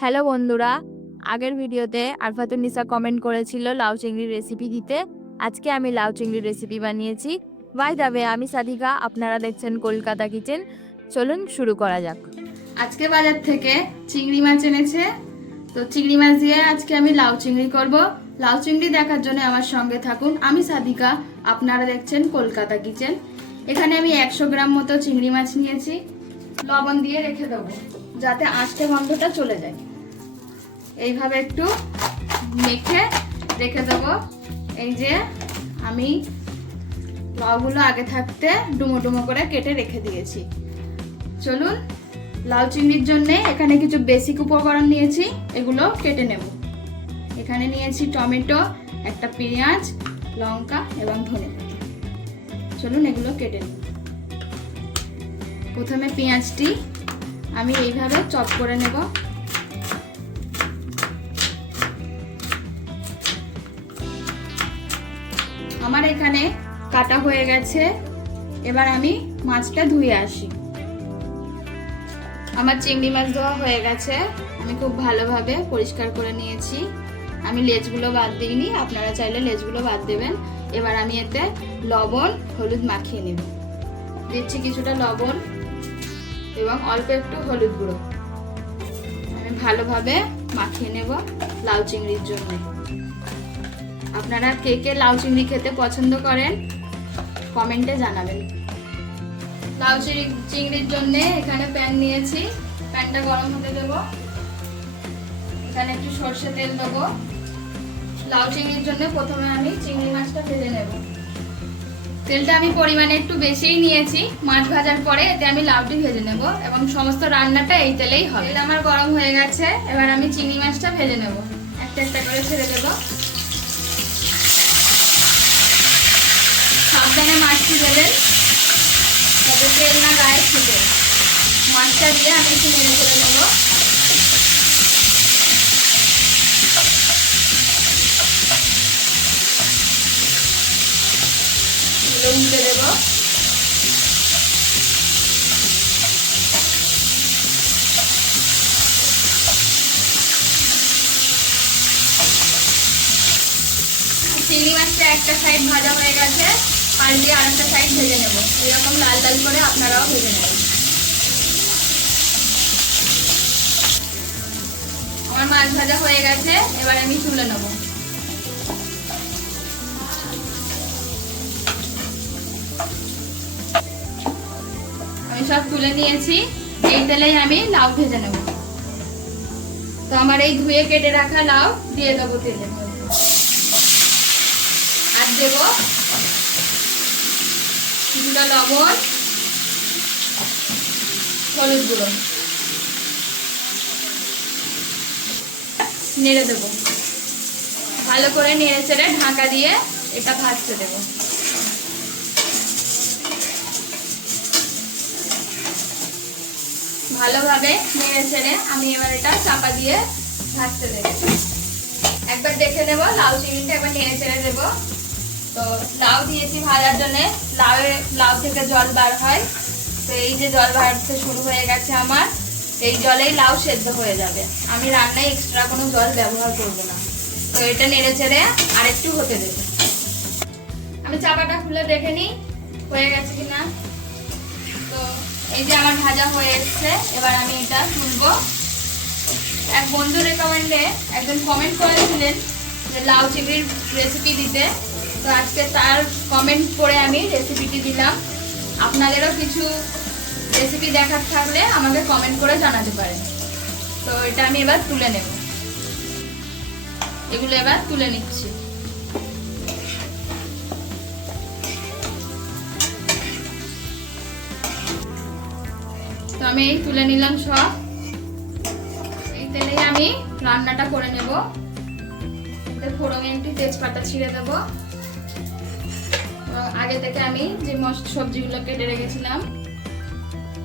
Hello বন্ধুরা, আগের ভিডিওতে আরফাতুন নিসা কমেন্ট করেছিল লাউ চিংড়ির রেসিপি দিতে। আজকে আমি লাউ চিংড়ির রেসিপি বানিয়েছি। বাই দ্য ওয়ে, আমি সাদিকা, আপনারা দেখছেন কলকাতা কিচেন। চলুন শুরু করা যাক। আজকে বাজার থেকে চিংড়ি মাছ এনেছে, তো চিংড়ি মাছ দিয়ে আজকে আমি লাউ চিংড়ি করব। লাউ চিংড়ি দেখার জন্য আমার সঙ্গে থাকুন। আমি সাদিকা, আপনারা দেখছেন কলকাতা কিচেন। এখানে আমি 100 গ্রাম মতো চিংড়ি মাছ নিয়েছি। লবণ দিয়ে রেখে দেবো যাতে আঁশটে গন্ধটা চলে যায়। এইভাবে একটু মেখে রেখে দেবো। এই যে আমি লাউগুলো আগে থাকতে ডুমো ডুমো করে কেটে রেখে দিয়েছি। চলুন, লাউ চিংড়ির জন্য এখানে কিছু বেসিক উপকরণ নিয়েছি, এগুলো কেটে নেব। এখানে নিয়েছি টমেটো, একটা পেঁয়াজ, লঙ্কা এবং ধনেপাতা। চলুন এগুলো কেটে নিই। প্রথমে পেঁয়াজটি আমি এইভাবে চপ করে নেব। আমার এখানে কাটা হয়ে গেছে। এবার আমি মাছটা ধুয়ে আসি। আমার চিংড়ি মাছ ধোয়া হয়ে গেছে। আমি খুব ভালোভাবে পরিষ্কার করে নিয়েছি। আমি লেজগুলো বাদ দিইনি, আপনারা চাইলে লেজগুলো বাদ দেবেন। এবার আমি এতে লবণ হলুদ মাখিয়ে নেব। দিচ্ছি কিছুটা লবণ এবং অল্প একটু হলুদ গুঁড়ো। আমি ভালোভাবে মাখিয়ে নেব লাউ চিংড়ির জন্য। আপনারা কে কে লাউ চিংড়ি খেতে পছন্দ করেন কমেন্টে জানাবেন। লাউ চিংড়ির জন্য এখানে প্যান নিয়েছি, প্যানটা গরম হতে দেব। এখানে একটু সরষে তেল দেবো। লাউ চিংড়ির জন্য প্রথমে আমি চিংড়ি মাছটা ভেজে নেব। তেলটা আমি পরিমাণে একটু বেশিই নিয়েছি। মাছ ভাজার পরে এতে আমি লাউটি ভেজে নেব এবং সমস্ত রান্নাটা এই তেলেই হবে। তেল আমার গরম হয়ে গেছে। এবার আমি চিংড়ি মাছটা ভেজে নেব। একটা একটা করে ছেড়ে দেব। সাবধানে মাছটি দেবেন যাতে তেল না গায়ে ছিটে। মাছটা দিয়ে আমি একটু নেড়ে করে নেব। উল্টে দেব। চিংড়ি মাছটা একটা সাইড ভাজা হয়ে গেছে, পাল্টিয়ে আরেকটা সাইড ভেজে নেব। এরকম লাল লাল করে আপনারাও ভেজে নেবেন। আমার মাছ ভাজা হয়ে গেছে, এবার আমি তুলে নেব। আমি সব তুলে নিয়েছি। এই তেলেই আমি লাউ ভেজে নেব। তো আমার এই ধুয়ে কেটে রাখা লাউ দিয়ে দেবো তেলের মধ্যে। আর দেব কিছুটা লবণ, হলুদ গুঁড়ো, নেড়ে দেবো। ভালো করে নেড়ে চেড়ে ঢাকা দিয়ে এটা ভাজতে দেবো। ভালোভাবে নেড়ে চেড়ে আমি এবার এটা চাপা দিয়ে ভাজতে দেবো। একবার দেখে নেব লাউ চিংড়িটা, একবার নেড়ে চেড়ে দেবো। তো লাউ দিয়েছি ভাজার জন্য, লাউ থেকে জল বার হয়। তো এই যে জল বাড়তে শুরু হয়ে গেছে আমার, এই জলেই লাউ সেদ্ধ হয়ে যাবে। আমি রান্নায় এক্সট্রা কোনো জল ব্যবহার করব না। তো এটা নেড়ে চেড়ে আর একটু হতে দেব। আমি চাপাটা খুলে দেখে নিই হয়ে গেছে কিনা। তো এই যে আমার ভাজা হয়ে এসছে, এবার আমি এটা তুলবো। এক বন্ধু রেকমেন্ডে একজন কমেন্ট করেছিলেন যে লাউ চিংড়ির রেসিপি দিতে। তো আজকে তার কমেন্ট করে আমি রেসিপিটি দিলাম। আপনাদেরও কিছু রেসিপি দেখার থাকলে আমাকে কমেন্ট করে জানাতে পারেন। তো এটা আমি এবার তুলে নেব। এগুলো এবার তুলে নিচ্ছি। তো আমি এই তুলে নিলাম সব। এই তেলেই আমি রান্নাটা করে নেব। ফোড়নে একটি তেজপাতা ছিঁড়ে দেব। আগে থেকে আমি যে সবজিগুলো কেটে রেখেছিলাম,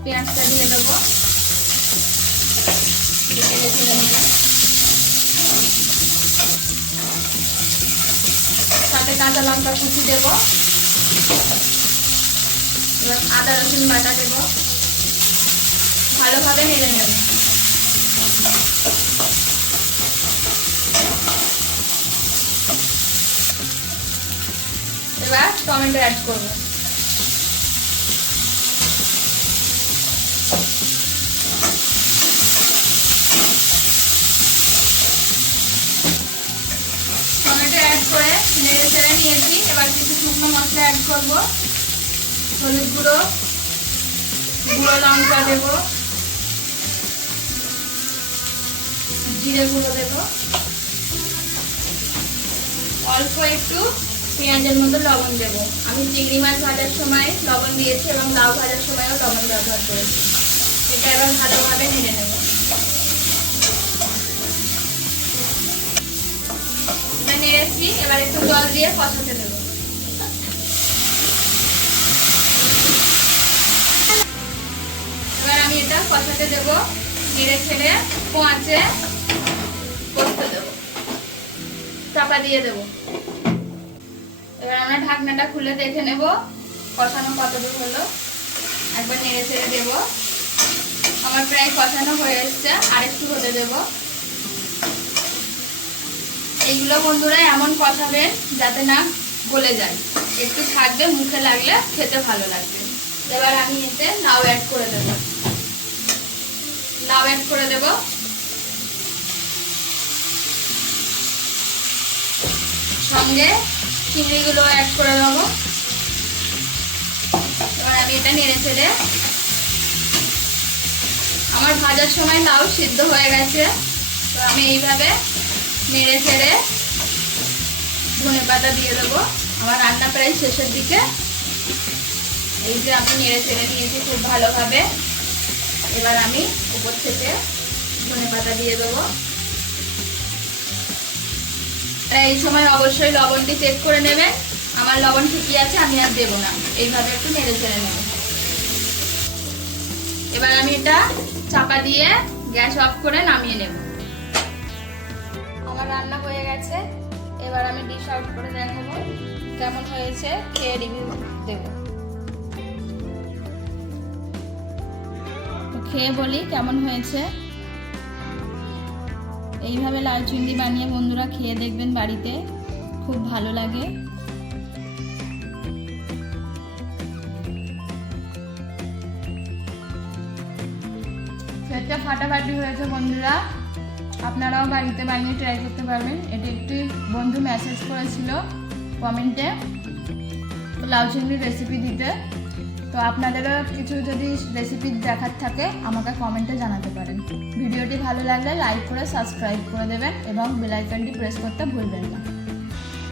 পেঁয়াজটা দিয়ে দেবো। সাথে কাঁচা লঙ্কা কুচি দেব। এবার আদা রসুন বাটা দেব। ভালোভাবে নেড়ে নেব। টমেটো অ্যাড করব। টমেটো অ্যাড করে নেড়ে চেড়ে নিয়েছি। এবার কিছু শুকনো মশলা অ্যাড করব। হলুদ গুঁড়ো, গুঁড়ো লঙ্কা দেব, জিরে গুঁড়ো দেব, অল্প একটু পেঁয়াজের মতো লবণ দেব। আমি চিংড়ি মাছ ভাজার সময় লবণ দিয়েছি এবং লাউ ভাজার সময়ও লবণ ব্যবহার করেছি। এটা এবার ভালোভাবে নেড়ে নেব। নেড়েছি, এবার একটু জল দিয়ে কষাতে দেব। এবার আমি এটা কষাতে দেব, নেড়ে ছেড়ে কোঁয়াচে কষতে দেব, চাপা দিয়ে দেব। এবার আমরা ঢাকনাটা খুলে দেখে নেব কষানো কতদূর হলো। একবার নেড়ে ছেড়ে দেব। আমার প্রায় কষানো হয়ে এসছে, আরেকটু হতে দেব। এইগুলো বন্ধুরা এমন কষাবেন যাতে না গলে যায়, একটু থাকবে, মুখে লাগলে খেতে ভালো লাগবে। এবার আমি এতে লাউ অ্যাড করে দেব। লাউ অ্যাড করে দেব। সঙ্গে চিংড়িগুলো অ্যাড করে দেবো। এবার আমি এটা নেড়ে ছেড়ে, আমার ভাজার সময় লাউ সিদ্ধ হয়ে গেছে, তো আমি এইভাবে নেড়ে ছেড়ে ধনেপাতা দিয়ে দেবো। আমার রান্না প্রায় শেষের দিকে। এই যে আমি নেড়ে ছেড়ে নিয়েছি খুব ভালোভাবে। এবার আমি উপর থেকে ধনেপাতা দিয়ে দেবো। এই সময় অবশ্যই লবণটি চেক করে নেবেন। আমার লবণ ঠিকই আছে, আমি আর দেবো না। এইভাবে একটু নেড়ে ছেড়ে নেব। এবার আমি এটা চাপা দিয়ে গ্যাস অফ করে নামিয়ে নেব। আমার রান্না হয়ে গেছে। এবার আমি ডিশ আউট করে দেখাবো কেমন হয়েছে, খেয়ে রিভিউ দেব। খেয়ে বলি কেমন হয়েছে। এইভাবে লাউ চিংড়ি বানিয়ে বন্ধুরা খেয়ে দেখবেন বাড়িতে, খুব ভালো লাগে। সেটা ফাটাফাটি হয়েছে বন্ধুরা, আপনারাও বাড়িতে বানিয়ে ট্রাই করতে পারবেন। এটি একটি বন্ধু মেসেজ করেছিল কমেন্টে লাউ চিংড়ির রেসিপি দিতে। তো আপনাদেরও কিছু যদি রেসিপি দেখার থাকে আমাকে কমেন্টে জানাতে পারেন। ভিডিওটি ভালো লাগলে লাইক করে সাবস্ক্রাইব করে দেবেন এবং বেল আইকনটি প্রেস করতে ভুলবেন না।